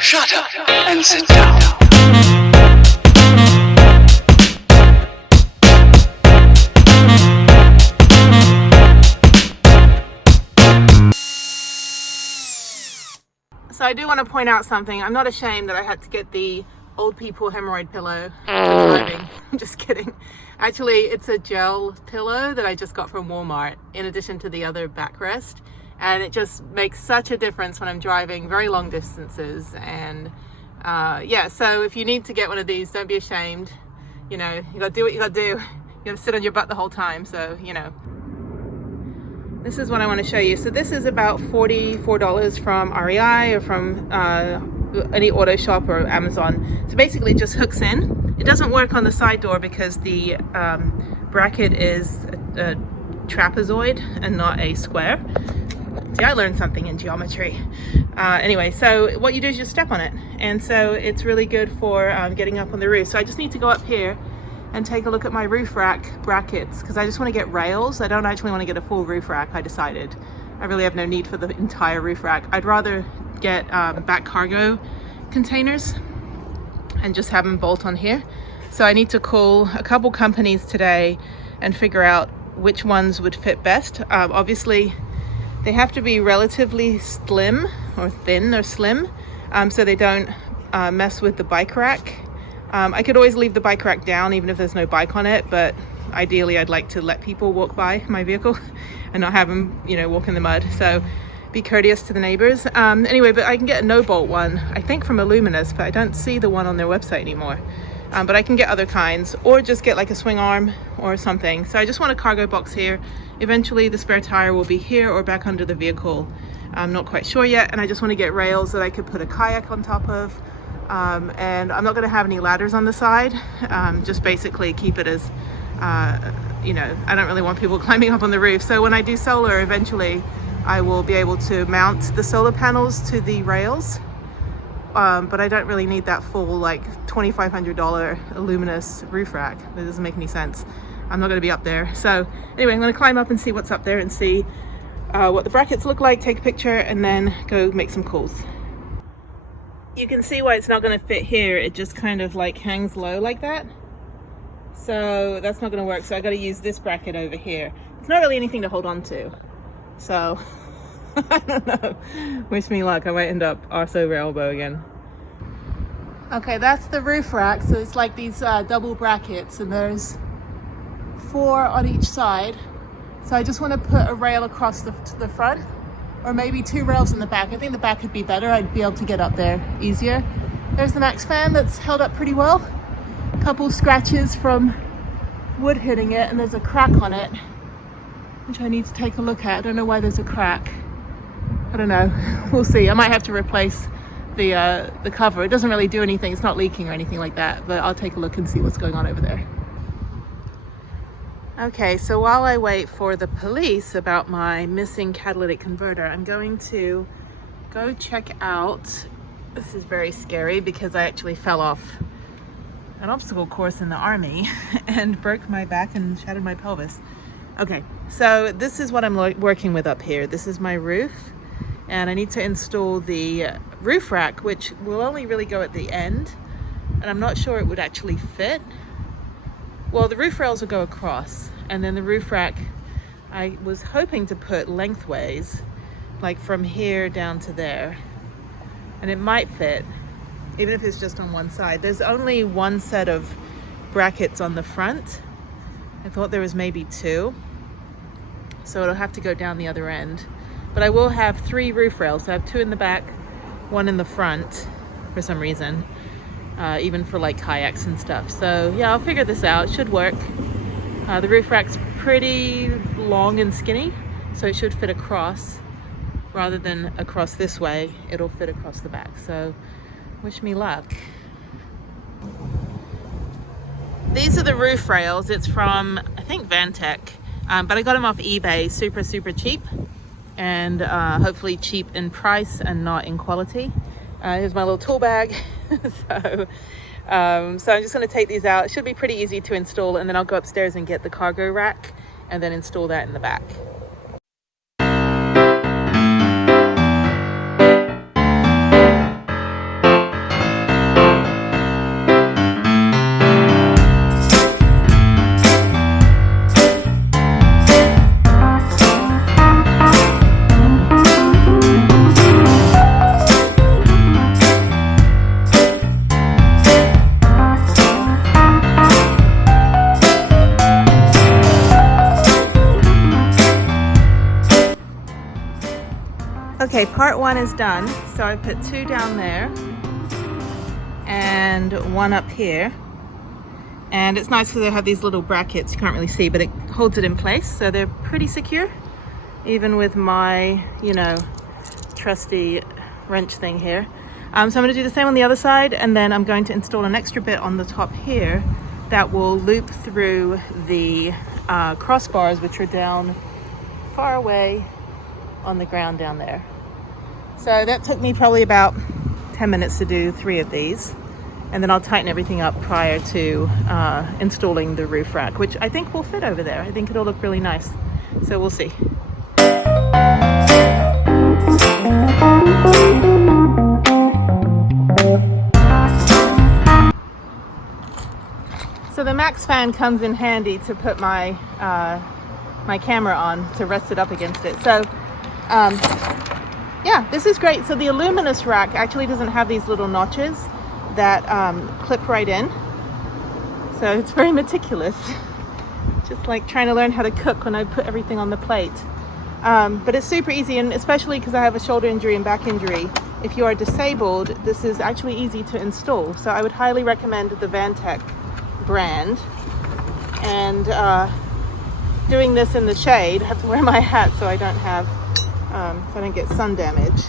Shut up and sit down. So I do want to point out something. I'm not ashamed that I had to get the old people hemorrhoid pillow for driving. I'm just kidding. Actually, it's a gel pillow that I just got from Walmart in addition to the other backrest. And it just makes such a difference when I'm driving very long distances. And yeah, so if you need to get one of these, don't be ashamed. You know, you gotta do what you gotta do. You gotta sit on your butt the whole time. So, you know, this is what I want to show you. So this is about $44 from REI or from any auto shop or Amazon. So basically it just hooks in. It doesn't work on the side door because the bracket is a trapezoid and not a square. See, I learned something in geometry. Anyway, so what you do is you step on it. And so it's really good for getting up on the roof. So I just need to go up here and take a look at my roof rack brackets because I just want to get rails. I don't actually want to get a full roof rack, I decided. I really have no need for the entire roof rack. I'd rather get back cargo containers and just have them bolt on here. So I need to call a couple companies today and figure out which ones would fit best. Obviously, they have to be relatively slim or thin or slim so they don't mess with the bike rack. I could always leave the bike rack down even if there's no bike on it, but ideally I'd like to let people walk by my vehicle and not have them, you know, walk in the mud. So be courteous to the neighbors. Anyway, but I can get a no bolt one, I think from Illuminous, but I don't see the one on their website anymore. But I can get other kinds or just get like a swing arm or something. So I just want a cargo box here. Eventually the spare tire will be here or back under the vehicle. I'm not quite sure yet. And I just want to get rails that I could put a kayak on top of. And I'm not going to have any ladders on the side. Just basically keep it as, you know, I don't really want people climbing up on the roof. So when I do solar, eventually I will be able to mount the solar panels to the rails. But I don't really need that full like $2,500 Illuminous roof rack. That doesn't make any sense. I'm not going to be up there. So anyway, I'm going to climb up and see what's up there and see what the brackets look like, take a picture, and then go make some calls. You can see why it's not going to fit here. It just kind of like hangs low like that. So that's not going to work. So I got to use this bracket over here. It's not really anything to hold on to. So I don't know. Wish me luck. I might end up arse over elbow again. Okay, that's the roof rack. So it's like these double brackets and there's 4 on each side. So I just want to put a rail across the front. Or maybe 2 rails in the back. I think the back would be better. I'd be able to get up there easier. There's the Max fan that's held up pretty well. A couple scratches from wood hitting it, and there's a crack on it, which I need to take a look at. I don't know why there's a crack. I don't know. We'll see. I might have to replace the cover. It doesn't really do anything. It's not leaking or anything like that, but I'll take a look and see what's going on over there. Okay, so while I wait for the police about my missing catalytic converter, I'm going to go check out, this is very scary because I actually fell off an obstacle course in the army and broke my back and shattered my pelvis. Okay, so this is what I'm working with up here. This is my roof and I need to install the roof rack, which will only really go at the end, and I'm not sure it would actually fit. Well, the roof rails will go across, and then the roof rack I was hoping to put lengthways, like from here down to there, and it might fit even if it's just on one side. There's only one set of brackets on the front. I thought there was maybe 2, so it'll have to go down the other end. But I will have 3 roof rails. So I have 2 in the back, 1 in the front for some reason, even for like kayaks and stuff. So yeah, I'll figure this out. It should work. The roof rack's pretty long and skinny, so it should fit across. Rather than across this way, it'll fit across the back. So wish me luck. These are the roof rails. It's from, I think, Vantech, but I got them off eBay, super cheap, and hopefully cheap in price and not in quality. Here's my little tool bag. So I'm just going to take these out. It should be pretty easy to install, and then I'll go upstairs and get the cargo rack and then install that in the back. part one is done. So I put 2 down there and 1 up here. And it's nice because they have these little brackets, you can't really see, but it holds it in place. So they're pretty secure, even with my, you know, trusty wrench thing here. So I'm going to do the same on the other side, and then I'm going to install an extra bit on the top here that will loop through the crossbars, which are down far away on the ground down there. So that took me probably about 10 minutes to do 3 of these. And then I'll tighten everything up prior to installing the roof rack, which I think will fit over there. I think it'll look really nice. So we'll see. So the Max fan comes in handy to put my my camera on to rest it up against it. So yeah, this is great. So the Illuminous rack actually doesn't have these little notches that clip right in, so it's very meticulous, just like trying to learn how to cook when I put everything on the plate. But it's super easy, and especially because I have a shoulder injury and back injury, if you are disabled, this is actually easy to install. So I would highly recommend the Vantech brand. And doing this in the shade, I have to wear my hat so I don't have so I don't get sun damage.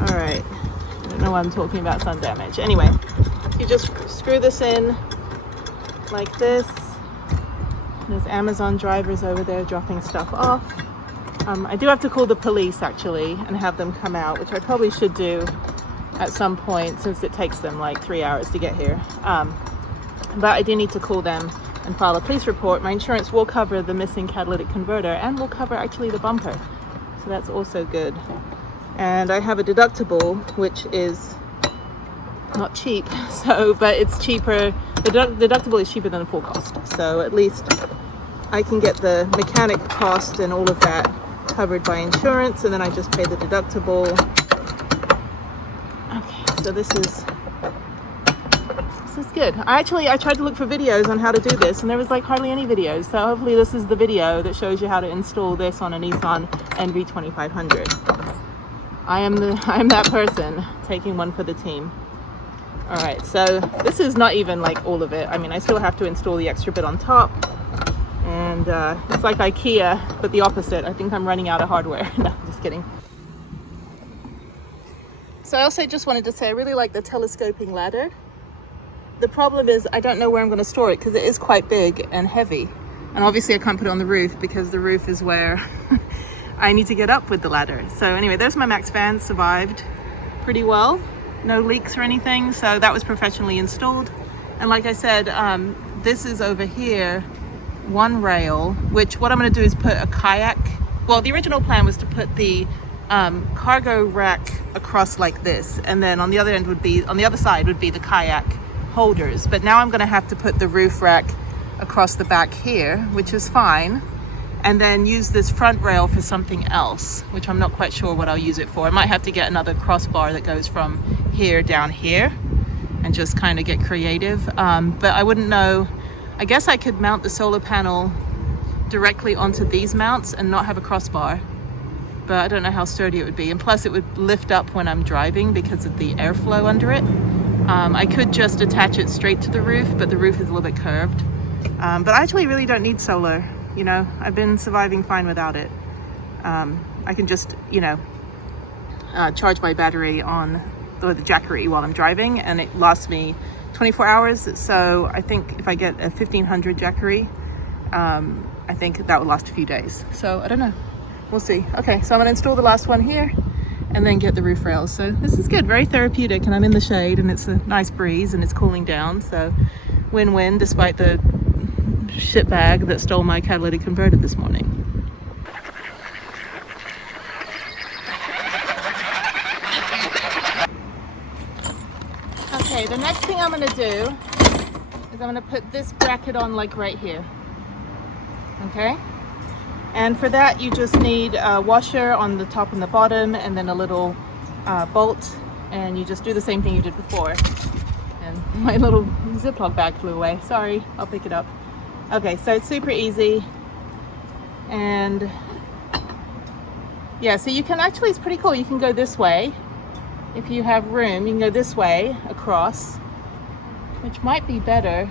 All right, I don't know why I'm talking about sun damage. Anyway, you just screw this in like this. There's Amazon drivers over there dropping stuff off. I do have to call the police actually and have them come out, which I probably should do at some point since it takes them like 3 hours to get here. But I do need to call them and file a police report. My insurance will cover the missing catalytic converter and will cover actually the bumper. So that's also good. And I have a deductible, which is not cheap, but it's cheaper. The deductible is cheaper than the full cost. So at least I can get the mechanic cost and all of that covered by insurance, and then I just pay the deductible. Okay, so this is good. I tried to look for videos on how to do this, and there was like hardly any videos. So hopefully this is the video that shows you how to install this on a Nissan NV2500. I am that person taking one for the team. All right, so this is not even like all of it. I mean, I still have to install the extra bit on top, and it's like IKEA, but the opposite. I think I'm running out of hardware. No, just kidding. So I also just wanted to say I really like the telescoping ladder. The problem is I don't know where I'm going to store it because it is quite big and heavy, and obviously I can't put it on the roof because the roof is where I need to get up with the ladder. So anyway, there's my Max fan. Survived pretty well, no leaks or anything, so that was professionally installed. And like I said, this is over here, one rail, which what I'm going to do is put a kayak. Well, the original plan was to put the cargo rack across like this, and then on the other side would be the kayak holders. But now I'm going to have to put the roof rack across the back here, which is fine, and then use this front rail for something else, which I'm not quite sure what I'll use it for. I might have to get another crossbar that goes from here down here and just kind of get creative. But I wouldn't know. I guess I could mount the solar panel directly onto these mounts and not have a crossbar, but I don't know how sturdy it would be. And plus it would lift up when I'm driving because of the airflow under it. I could just attach it straight to the roof, but the roof is a little bit curved. But I actually really don't need solar. You know, I've been surviving fine without it. I can just, you know, charge my battery on the Jackery while I'm driving, and it lasts me 24 hours. So I think if I get a 1500 Jackery, I think that would last a few days. So I don't know. We'll see. Okay, so I'm gonna install the last one here and then get the roof rails. So this is good, very therapeutic, and I'm in the shade and it's a nice breeze and it's cooling down. So win-win, despite the shitbag that stole my catalytic converter this morning. Okay, the next thing I'm gonna do is I'm gonna put this bracket on like right here. Okay? And for that, you just need a washer on the top and the bottom, and then a little bolt, and you just do the same thing you did before. And my little Ziploc bag flew away. Sorry, I'll pick it up. Okay, so it's super easy, and Yeah, so you can actually, it's pretty cool. You can go this way. If you have room, you can go this way across, which might be better.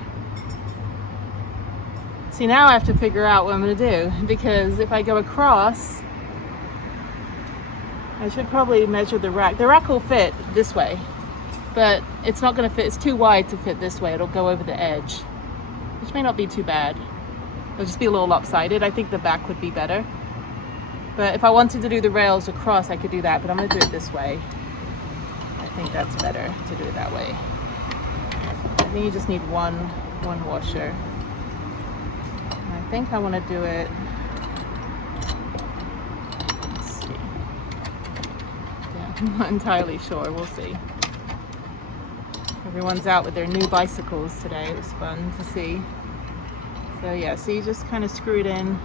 See, now I have to figure out what I'm going to do, because if I go across, I should probably measure the rack. The rack will fit this way, but it's not going to fit. It's too wide to fit this way. It'll go over the edge, which may not be too bad. It'll just be a little lopsided. I think the back would be better. But if I wanted to do the rails across, I could do that, but I'm going to do it this way. I think that's better to do it that way. I think you just need one washer. And I think I want to do it, let's see. Yeah, I'm not entirely sure, we'll see. Everyone's out with their new bicycles today. It was fun to see. So yeah, so you just kind of screw it in.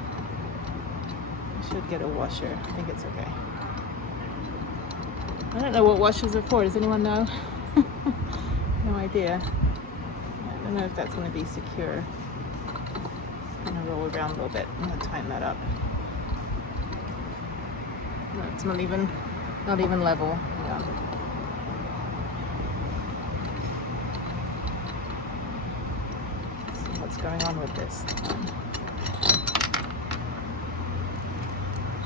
Should get a washer. I think it's okay. I don't know what washers are for. Does anyone know? No idea. I don't know if that's going to be secure. Just going to roll around a little bit. I'm going to tighten that up. No, it's not even level. Yeah. Let's see what's going on with this.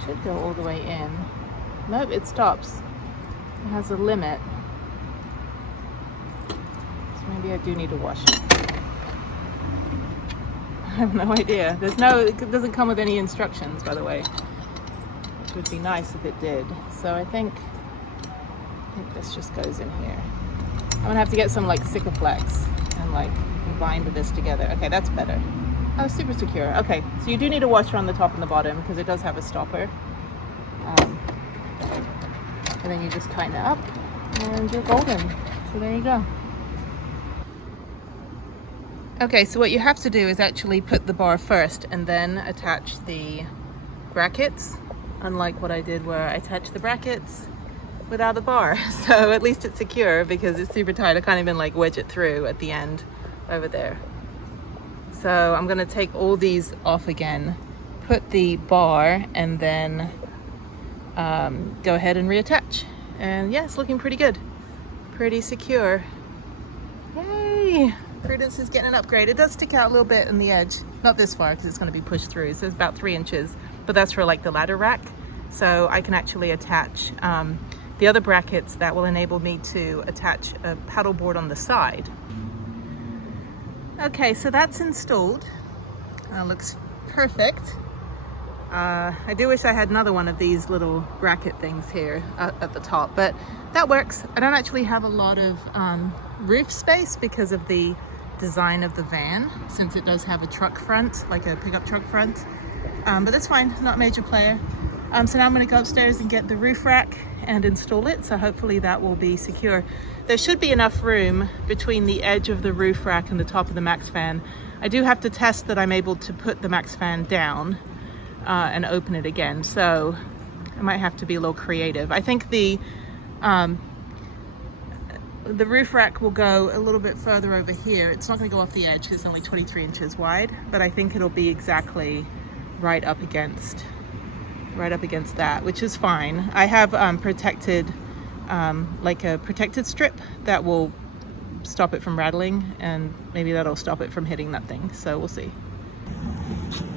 Should go all the way in. Nope, it stops. It has a limit. So maybe I do need to wash it. I have no idea. It doesn't come with any instructions, by the way. Which would be nice if it did. So I think this just goes in here. I'm gonna have to get some like Sikaflex and like bind this together. Okay, that's better. Oh, super secure. Okay, so you do need a washer on the top and the bottom because it does have a stopper. And then you just tighten it up and you're golden. So there you go. Okay, so what you have to do is actually put the bar first and then attach the brackets, unlike what I did where I attached the brackets without a bar. So at least it's secure because it's super tight. I can't even like wedge it through at the end over there. So I'm gonna take all these off again, put the bar, and then go ahead and reattach. And yeah, it's looking pretty good. Pretty secure. Yay! Prudence is getting an upgrade. It does stick out a little bit in the edge. Not this far because it's gonna be pushed through. So it's about 3 inches, but that's for like the ladder rack. So I can actually attach the other brackets that will enable me to attach a paddleboard on the side. Okay, so that's installed. Looks perfect. I do wish I had another one of these little bracket things here at the top, but that works. I don't actually have a lot of roof space because of the design of the van, since it does have a truck front, like a pickup truck front. But that's fine, not a major player. So now I'm going to go upstairs and get the roof rack and install it, so hopefully that will be secure. There should be enough room between the edge of the roof rack and the top of the max fan. I do have to test that I'm able to put the max fan down and open it again, so I might have to be a little creative. I think the roof rack will go a little bit further over here. It's not going to go off the edge because it's only 23 inches wide, but I think it'll be exactly right up against that, which is fine. I have protected like a protected strip that will stop it from rattling, and maybe that'll stop it from hitting that thing, so we'll see.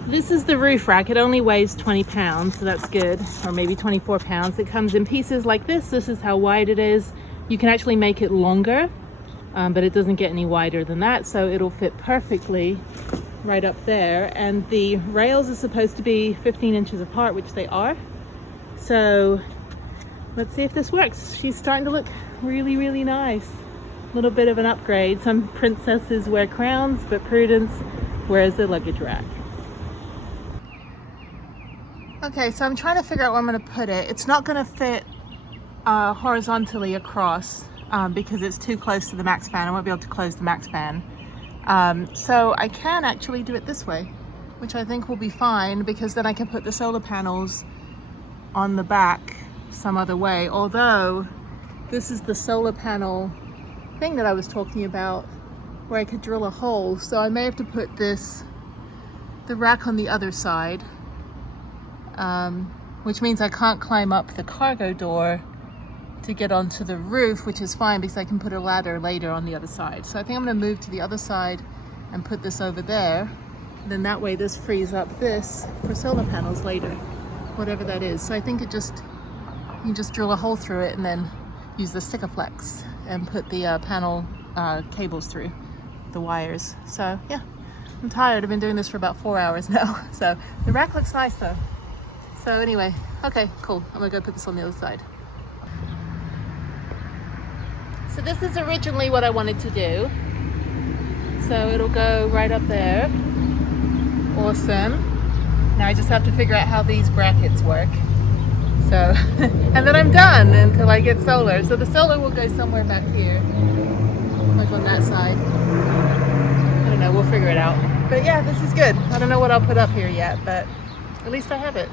This is the roof rack. It only weighs 20 pounds, so that's good, or maybe 24 pounds. It comes in pieces like this. This is how wide it is. You can actually make it longer, but it doesn't get any wider than that, so it'll fit perfectly right up there. And the rails are supposed to be 15 inches apart, which they are. So let's see if this works. She's starting to look really, really nice. A little bit of an upgrade. Some princesses wear crowns, but Prudence wears the luggage rack. Okay, so I'm trying to figure out where I'm going to put it. It's not going to fit horizontally across because it's too close to the max fan. I won't be able to close the max fan. So I can actually do it this way, which I think will be fine, because then I can put the solar panels on the back some other way. Although this is the solar panel thing that I was talking about, where I could drill a hole. So I may have to put the rack on the other side. which means I can't climb up the cargo door to get onto the roof, which is fine because I can put a ladder later on the other side. So I think I'm going to move to the other side and put this over there. Then that way this frees up this for solar panels later, whatever that is. So I think you can just drill a hole through it and then use the Sikaflex and put the panel cables through the wires. So yeah, I'm tired. I've been doing this for about 4 hours now. So the rack looks nice though. So anyway, okay, cool. I'm gonna go put this on the other side. So this is originally what I wanted to do. So it'll go right up there. Awesome. Now I just have to figure out how these brackets work. So, and then I'm done until I get solar. So the solar will go somewhere back here, like on that side. I don't know, we'll figure it out. But yeah, this is good. I don't know what I'll put up here yet, but at least I have it.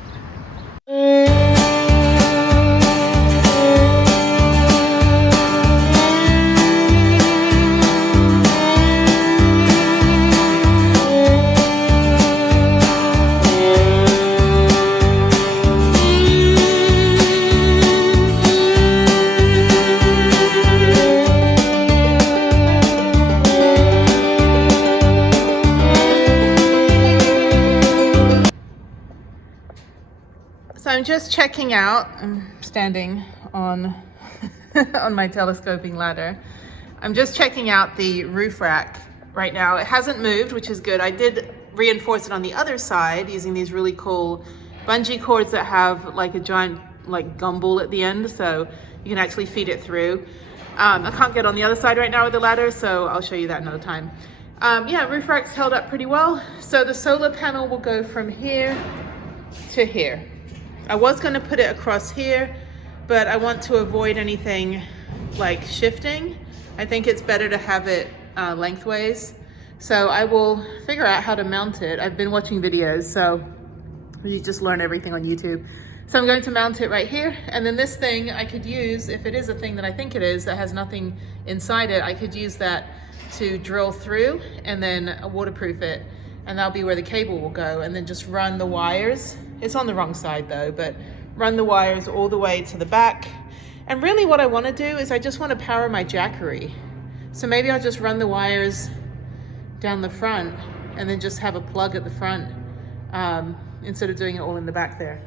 So I'm just checking out. I'm standing on on my telescoping ladder. I'm just checking out the roof rack right now. It hasn't moved, which is good. I did reinforce it on the other side using these really cool bungee cords that have like a giant like gumball at the end, so you can actually feed it through. I can't get on the other side right now with the ladder, so I'll show you that another time. Yeah, roof rack's held up pretty well. So the solar panel will go from here to here. I was going to put it across here, but I want to avoid anything like shifting. I think it's better to have it lengthways. So I will figure out how to mount it. I've been watching videos, so you just learn everything on YouTube. So I'm going to mount it right here. And then this thing I could use, if it is a thing that I think it is, that has nothing inside it, I could use that to drill through and then waterproof it. And that'll be where the cable will go, and then just run the wires. It's on the wrong side though, but run the wires all the way to the back. And really what I want to do is I just want to power my Jackery. So maybe I'll just run the wires down the front and then just have a plug at the front instead of doing it all in the back there.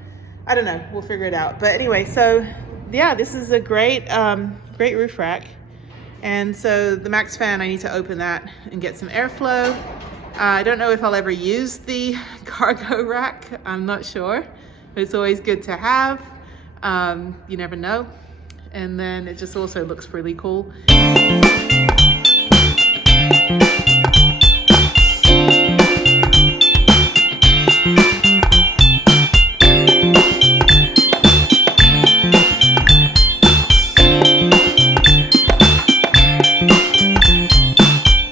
I don't know, we'll figure it out. But anyway, so yeah, this is a great, great roof rack. And so the max fan, I need to open that and get some airflow. I don't know if I'll ever use the cargo rack. I'm not sure, but it's always good to have. You never know. And then it just also looks really cool.